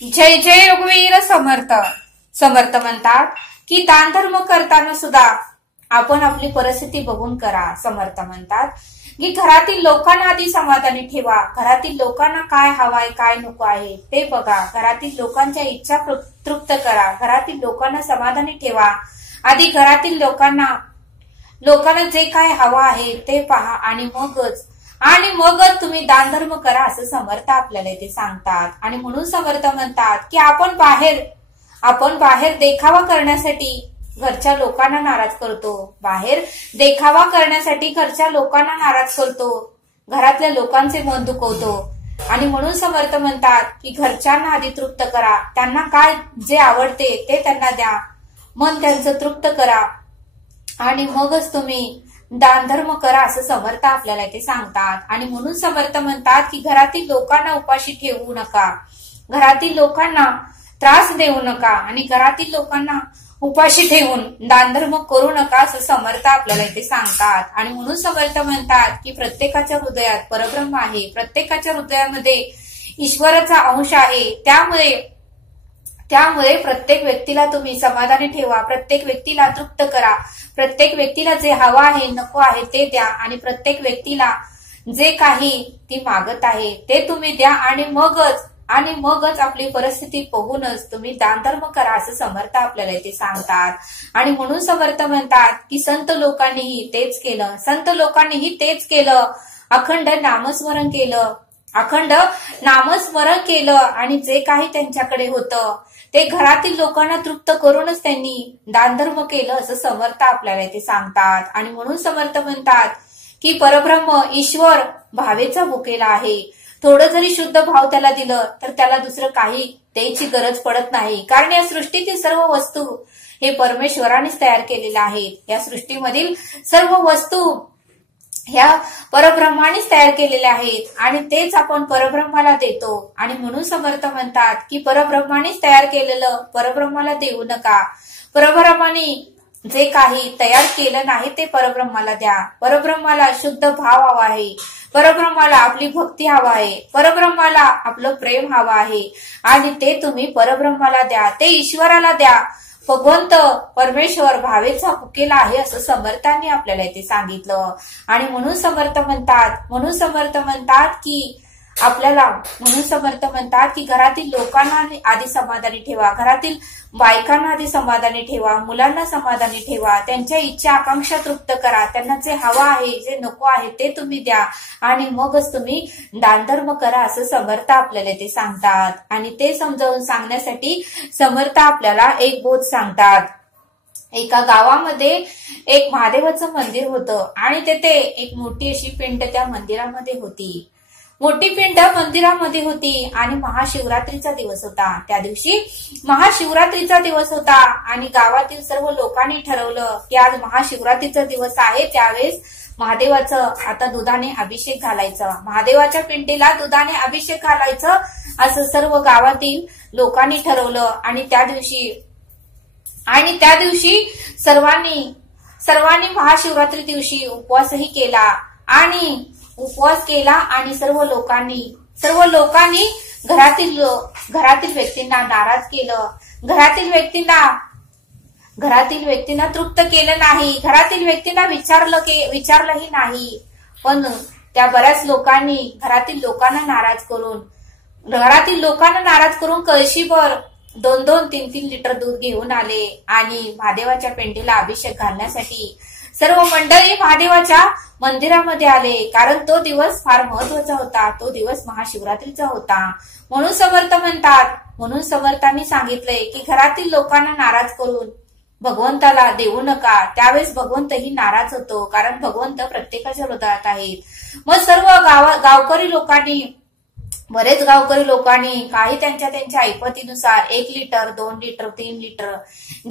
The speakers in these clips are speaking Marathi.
जय जय रघुवीर समर्थ. समर्थ म्हणतात की दान धर्म करताना सुद्धा आपण आपली परिस्थिती बघून करा. समर्थ म्हणतात की घरातील लोकांना आधी समाधानी ठेवा. घरातील लोकांना काय हवाय काय नको आहे ते बघा. घरातील लोकांच्या इच्छा तृप्त करा. घरातील लोकांना समाधानी ठेवा. आधी घरातील लोकांना जे काय हवं आहे ते पहा आणि मगच तुम्ही दान धर्म करा असं समर्थ आपल्याला इथे सांगतात. आणि म्हणून समर्थ म्हणतात की आपण बाहेर देखावा करण्यासाठी घरच्या लोकांना नाराज करतो. बाहेर देखावा करण्यासाठी घरच्या लोकांना नाराज करतो. घरातल्या लोकांचे मन दुखवतो. आणि म्हणून समर्थ म्हणतात की घरच्यांना आधी तृप्त करा. त्यांना काय जे आवडते ते त्यांना द्या. मन त्यांचं तृप्त करा आणि मगच तुम्ही दान धर्म करा असं समर्थ आपल्याला इथे सांगतात. आणि म्हणून समर्थ म्हणतात की घरातील लोकांना उपाशी ठेवू नका. घरातील लोकांना त्रास देऊ नका आणि घरातील लोकांना उपाशी ठेवून दान धर्म करू नका असं समर्थ आपल्याला इथे सांगतात. आणि म्हणून समर्थ म्हणतात की प्रत्येकाच्या हृदयात परब्रह्म आहे. प्रत्येकाच्या हृदयामध्ये ईश्वराचा अंश आहे. त्यामुळे प्रत्येक व्यक्तीला तुम्ही समाधानी ठेवा. प्रत्येक व्यक्तीला तृप्त करा. प्रत्येक व्यक्तीला जे हवं आहे नको आहे ते द्या. आणि प्रत्येक व्यक्तीला जे काही ती मागत आहे ते तुम्ही द्या. आणि मगच आपली परिस्थिती बघूनच तुम्ही दान धर्म करा असं समर्थ आपल्याला इथे सांगतात. आणि म्हणून समर्थ म्हणतात की संत लोकांनीही तेच केलं. अखंड नामस्मरण केलं आणि जे काही त्यांच्याकडे होतं ते घरातील लोकांना तृप्त करूनच त्यांनी दान धर्म केलं असं समर्थ आपल्याला इथे सांगतात. आणि म्हणून समर्थ म्हणतात की परब्रह्म ईश्वर भावेचा भुकेला आहे. थोडं जरी शुद्ध भाव त्याला दिलं तर त्याला दुसरं काही द्यायची गरज पडत नाही. कारण या सृष्टीतील सर्व वस्तू हे परमेश्वरानेच तयार केलेल्या आहेत. या सृष्टीमधील सर्व वस्तू ह्या परब्रह्मानेच तयार केलेल्या आहेत आणि तेच आपण परब्रह्माला देतो. आणि म्हणून समर्थ म्हणतात की परब्रह्मानेच तयार केलेलं परब्रह्माला देऊ नका. परब्रह्माने जे काही तयार केलं नाही ते परब्रह्माला द्या. परब्रह्माला शुद्ध भाव हवा आहे. परब्रह्माला आपली भक्ती हवा आहे. परब्रह्माला आपलं प्रेम हवं आहे आणि ते तुम्ही परब्रह्माला द्या. ते ईश्वराला द्या. भगवंत परमेश्वर भावेचा भुकेला आहे असं समर्थांनी आपल्याला इथे सांगितलं. आणि म्हणून समर्थ म्हणतात की घरातील लोकांना आधी समाधानी ठेवा. घरातील बायकांना आधी समाधानी ठेवा. मुलांना समाधानी ठेवा. त्यांच्या इच्छा आकांक्षा तृप्त करा. त्यांना जे हवं आहे जे नको आहे ते तुम्ही द्या आणि मगच तुम्ही दान धर्म करा असं समर्थ आपल्याला ते सांगतात. आणि ते समजावून सांगण्यासाठी समर्थ आपल्याला एक बोध सांगतात. एका गावामध्ये एक महादेवाचं मंदिर होतं आणि तेथे एक मोठी अशी पिंड त्या मंदिरामध्ये होती. मोठी पिंड मंदिरामध्ये होती आणि महाशिवरात्रीचा दिवस होता. त्या दिवशी महाशिवरात्रीचा दिवस होता आणि गावातील सर्व लोकांनी ठरवलं की आज महाशिवरात्रीचा दिवस आहे. त्यावेळेस महादेवाचं आता दुधाने अभिषेक घालायचं. महादेवाच्या पिंडीला दुधाने अभिषेक घालायचं असं सर्व गावातील लोकांनी ठरवलं. आणि त्या दिवशी सर्वांनी महाशिवरात्री दिवशी उपवासही केला आणि सर्व लोकांनी घरातील व्यक्तींना नाराज केलं. घरातील व्यक्तींना तृप्त केलं नाही. घरातील व्यक्तींना विचारलंही नाही. पण त्या बऱ्याच लोकांनी घरातील लोकांना नाराज करून कळशीभर 2-2, 3-3 लिटर दूध घेऊन आले आणि महादेवाच्या पिंडीला अभिषेक घालण्यासाठी सर्व मंडळी महादेवाच्या मंदिरामध्ये आले. कारण तो दिवस फार महत्वाचा होता. तो दिवस महाशिवरात्रीचा होता. म्हणून समर्थांनी सांगितलंय की घरातील लोकांना नाराज करून भगवंताला देऊ नका. त्यावेळेस भगवंतही नाराज होतो. कारण भगवंत प्रत्येकाच्या हृदयात आहेत. मग सर्व बरेच गावकरी लोकांनी काही त्यांच्या ऐपतीनुसार 1 लिटर, 2 लिटर, 3 लिटर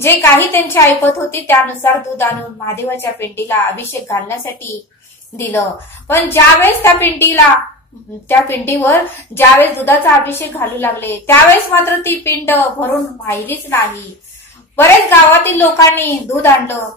जे काही त्यांची ऐपत होती त्यानुसार दूध आणून महादेवाच्या पिंडीला अभिषेक घालण्यासाठी दिलं. पण ज्यावेळेस त्या पिंडीवर ज्यावेळेस दुधाचा अभिषेक घालू लागले त्यावेळेस मात्र ती पिंड भरून वाहिलीच नाही. बरेच गावातील लोकांनी दूध आणलं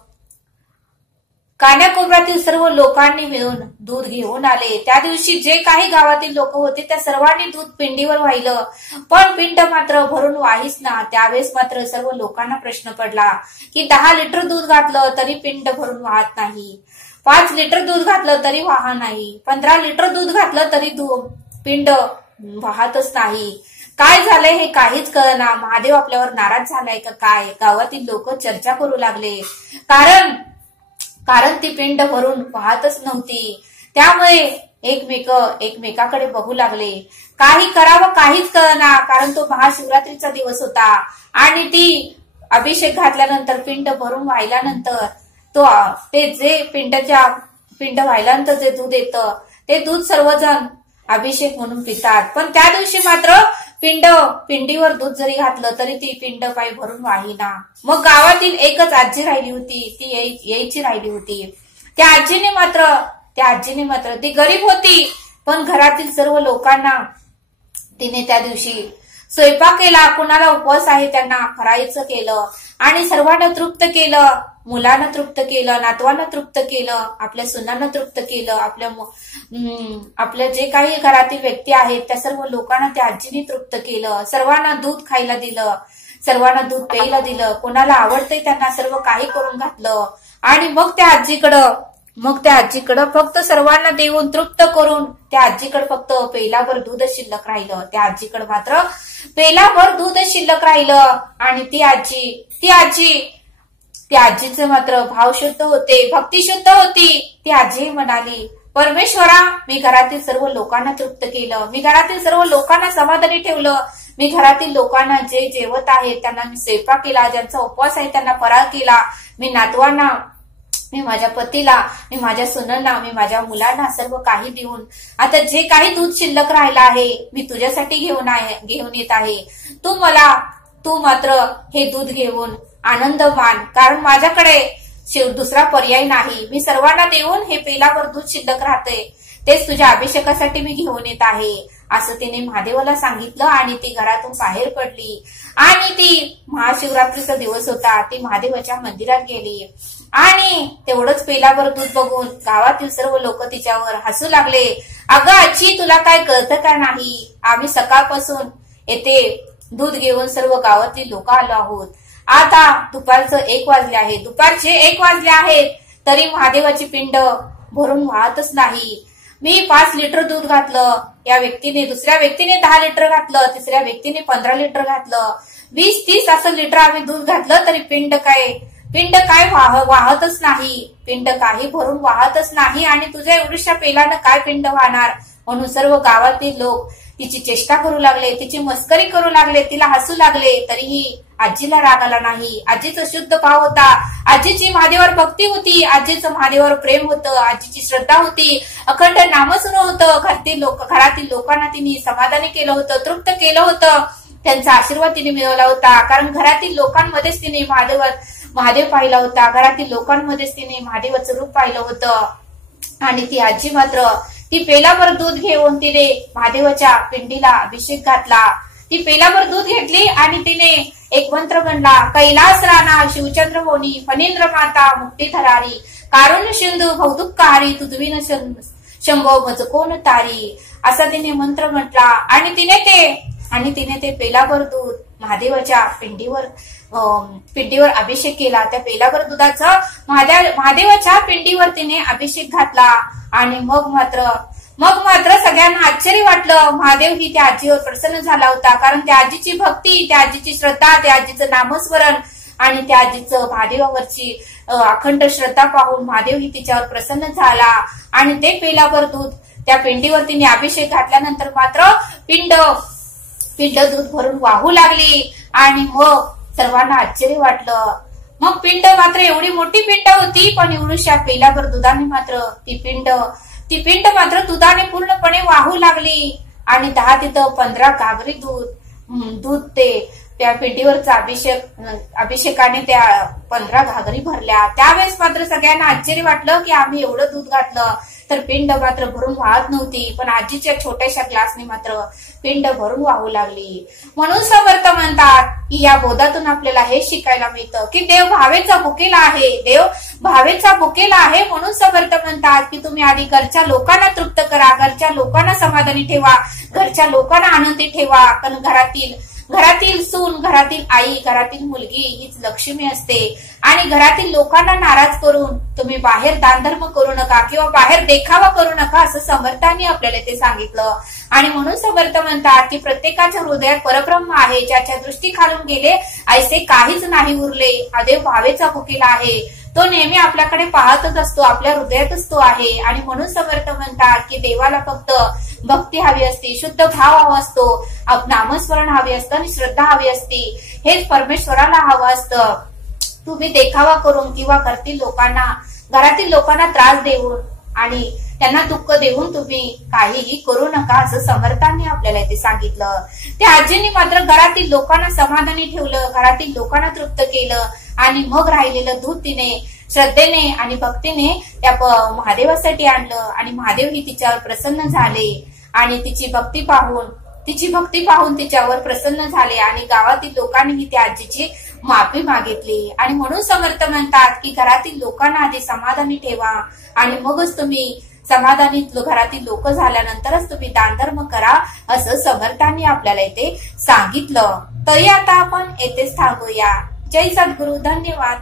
कानाकोपऱ्यातील सर्व लोकांनी मिळून दूध घेऊन आले। त्या दिवशी जे काही गावातील लोक होते त्या सर्वांनी दूध पिंडीवर वाहिलं, पण पिंड मात्र भरून वाहीच ना। त्यावेळेस मात्र सर्व लोकांना प्रश्न पडला की 10 लिटर दूध घातलं तरी पिंड भरून वाहत नाही, 5 लिटर दूध घातलं तरी वाहा नाही, 15 लिटर दूध घातलं तरी पिंड वाहतच नाही। काय झालंय हे काहीच कळना। महादेव आपल्यावर नाराज झालाय का काय? गावातील लोक चर्चा करू लागले, कारण ती पिंड भरून वाहतच नव्हती। त्यामुळे एकमेकाकडे बघू लागले। काही करावं काहीच कळना, कारण तो महाशिवरात्रीचा दिवस होता आणि ती अभिषेक घातल्यानंतर पिंड भरून वाहिल्यानंतर ते जे पिंड वाहिल्यानंतर जे दूध येतं ते दूध सर्वजण अभिषेक म्हणून पितात, पण त्या दिवशी मात्र पिंडीवर दूध जरी घातलं तरी ती पिंड काही भरून वाहिना। मग गावातील एकच आजी राहिली होती, ती यायची राहिली होती। त्या आजीने मात्र ती गरीब होती, पण घरातील सर्व लोकांना तिने त्या दिवशी स्वयंपाक केला, कुणाला उपवास आहे त्यांना फराळीचं केलं आणि सर्वांना तृप्त केलं। मुलांना तृप्त केलं, नातवांना तृप्त केलं, आपल्या सुनांना तृप्त केलं, आपल्या जे काही घरातील व्यक्ती आहेत त्या सर्व लोकांना त्या आजीने तृप्त केलं। सर्वांना दूध खायला दिलं, सर्वांना दूध प्यायला दिलं, कोणाला आवडतंय त्यांना सर्व काही करून घातलं आणि मग त्या आजीकडं फक्त सर्वांना देऊन तृप्त करून त्या आजीकडे फक्त पेलाभर दूध शिल्लक राहिलं। त्या आजीकडे मात्र पेलाभर दूध शिल्लक राहिलं आणि त्या आजीचं मात्र भाव शुद्ध होते, भक्ती शुद्ध होती। ती आजी म्हणाली, परमेश्वरा, मी घरातील सर्व लोकांना तृप्त केलं, मी घरातील सर्व लोकांना समाधानी ठेवलं, मी घरातील लोकांना जे जेवत आहेत त्यांना मी स्वयंपाक केला, ज्यांचा उपवास आहे त्यांना फराळ केला, मी नातवांना, मी माझ्या पतीला, मी माझ्या सुनांना, मी माझ्या मुलांना सर्व काही देऊन आता जे काही दूध शिल्लक राहिलं आहे मी तुझ्यासाठी घेऊन येत आहे। तू मात्र हे दूध घेऊन आनंद मान, कारण माझ्याकडे दुसरा पर्याय नाही। मी सर्वांना देऊन हे पेलावर दूध शिल्लक राहते, तेच तुझ्या अभिषेकासाठी मी घेऊन येत आहे, असं तिने महादेवाला सांगितलं आणि ती घरातून बाहेर पडली आणि ती महाशिवरात्रीचा दिवस होता, ती महादेवाच्या मंदिरात गेली आणि तेवढंच पेलावर दूध बघून गावातील सर्व लोक तिच्यावर हसू लागले। अगं आजी, तुला काय कळतं का नाही? आम्ही सकाळपासून येथे दूध घेऊन सर्व गावातील लोक आलो आहोत, आता दुपारचे 1 वाजले आहेत तरी महादेवाची पिंड भरून वाहतच नाही। मी 5 लिटर दूध घातलं, दुसऱ्या व्यक्तीने 10 लिटर घातलं, तिसऱ्या व्यक्तीने 15 लिटर घातलं, 20-30 असं लिटर आम्ही दूध घातलं तरी पिंड काय वाहतच नाही, पिंड काही भरून वाहतच नाही आणि तुझ्या एवढ्याशा पेलानं काय पिंड वाहणार? म्हणून सर्व गावातील लोक तिची चेष्टा करू लागले, तिची मस्करी करू लागले, तिला हसू लागले, तरीही आजीला राग आला नाही। आजीचा शुद्ध भाव होता, आजीची महादेवावर भक्ती होती, आजीचं महादेवावर प्रेम होतं, आजीची श्रद्धा होती, अखंड नामस्मरण होतं। घरातील लोकांना तिने समाधानी केलं होतं, तृप्त केलं होतं, त्यांचा आशीर्वाद तिने मिळवला होता, कारण घरातील लोकांमध्येच तिने महादेव पाहिला होता, घरातील लोकांमध्येच तिने महादेवाचं रूप पाहिलं होतं। आणि ती आजी मात्र ती पेलाभर दूध घेऊन तिने महादेवाच्या पिंडीला अभिषेक घातला। ती पेलाभर दूध घेतली आणि तिने एक मंत्र म्हणला, कैलास राणा शिवचंद्र होनी फणींद्र माता मुक्ती धरारी कारुण्य सिंधू भौदुक्कारी तुझविन शंभो मज कोण तारी, असा तिने मंत्र म्हटला आणि तिने ते पेलाभर दूध महादेवाच्या पिंडीवर अभिषेक केला। त्या पेलाभर दुधाचा महादेवाच्या पिंडीवर तिने अभिषेक घातला आणि मग मात्र सगळ्यांना आश्चर्य वाटलं। महादेव ही त्या आजीवर प्रसन्न झाला होता, कारण त्या आजीची भक्ती, त्या आजीची श्रद्धा, त्या आजीचं नामस्मरण आणि त्या आजीचं महादेवावरची अखंड श्रद्धा पाहून महादेव ही तिच्यावर प्रसन्न झाला आणि ते पेलाभर दूध त्या पिंडीवर तिने अभिषेक घातल्यानंतर मात्र पिंड दूध भरून वाहू लागली आणि मग सर्वांना आश्चर्य वाटलं। मग पिंड मात्र एवढी मोठी पिंड होती, पण एवढ्याशा पेलाभर दुधाने मात्र ती पिंड मात्र दुधाने पूर्णपणे वाहू लागली आणि 10 ते 15 घागरी दूध ते त्या पिंडीवरचा अभिषेकाने त्या 15 घागरी भरल्या। त्यावेळेस मात्र सगळ्यांना आश्चर्य वाटलं की आम्ही एवढं दूध घातलं, तर पिंड मात्र भरून वाहत नव्हती, पण आजीच्या छोट्याशा ग्लासने मात्र पिंड भरून वाहू लागली. म्हणून समर्थ म्हणतात की या बोधातून आपल्याला हे शिकायला मिळतं की देव भावेचा भुकेला आहे, देव भावेचा भुकेला आहे. म्हणून समर्थ म्हणतात की तुम्ही आधी घरच्या लोकांना तृप्त करा, घरच्या लोकांना समाधानी ठेवा, घरच्या लोकांना आनंदी ठेवा. कारण घरातील सून, घरातील आई, घरातील मुलगी हीच लक्ष्मी असते. आणि घरातील लोकांना नाराज करून तुम्ही बाहेर दानधर्म करू नका किंवा बाहेर देखावा करू नका, असं समर्थांनी आपल्याला ते सांगितलं. आणि म्हणून समर्थ म्हणतात की प्रत्येकाच्या हृदयात परब्रह्म आहे, ज्याच्या दृष्टी खालून गेले ऐसे काहीच नाही उरले. हा देव भावेचा भुकेला आहे, तो नेहमी आपल्याकडे पाहतच असतो, आपल्या हृदयातच तो आहे. आणि म्हणून समर्थ म्हणतात की देवाला फक्त भक्ती हवी असते, शुद्ध भाव हवा असतो, नामस्मरण हवे असतं आणि श्रद्धा हवी असते. हेच परमेश्वराला हवं असतं. तुम्ही देखावा करून किंवा घरातील लोकांना त्रास देऊन आणि त्यांना दुःख देऊन तुम्ही काहीही करू नका, असं समर्थांनी आपल्याला इथे सांगितलं. त्या आजींनी मात्र घरातील लोकांना समाधानी ठेवलं, घरातील लोकांना तृप्त केलं आणि मग राहिलेलं दूध तिने श्रद्धेने आणि भक्तीने त्या महादेवासाठी आणलं. आणि महादेवही तिच्यावर प्रसन्न झाले आणि तिची भक्ती पाहून तिच्यावर प्रसन्न झाले. आणि गावातील लोकांनीही त्या आजीची माफी मागितली. आणि म्हणून समर्थ म्हणतात की घरातील लोकांना आधी समाधानी ठेवा आणि मगच तुम्ही समाधानी घरातील लोक झाल्यानंतरच तुम्ही दानधर्म करा, असं समर्थांनी आपल्याला इथे सांगितलं. तरी आता आपण येथेच थांबूया. जय सद्गुरु. धन्यवाद.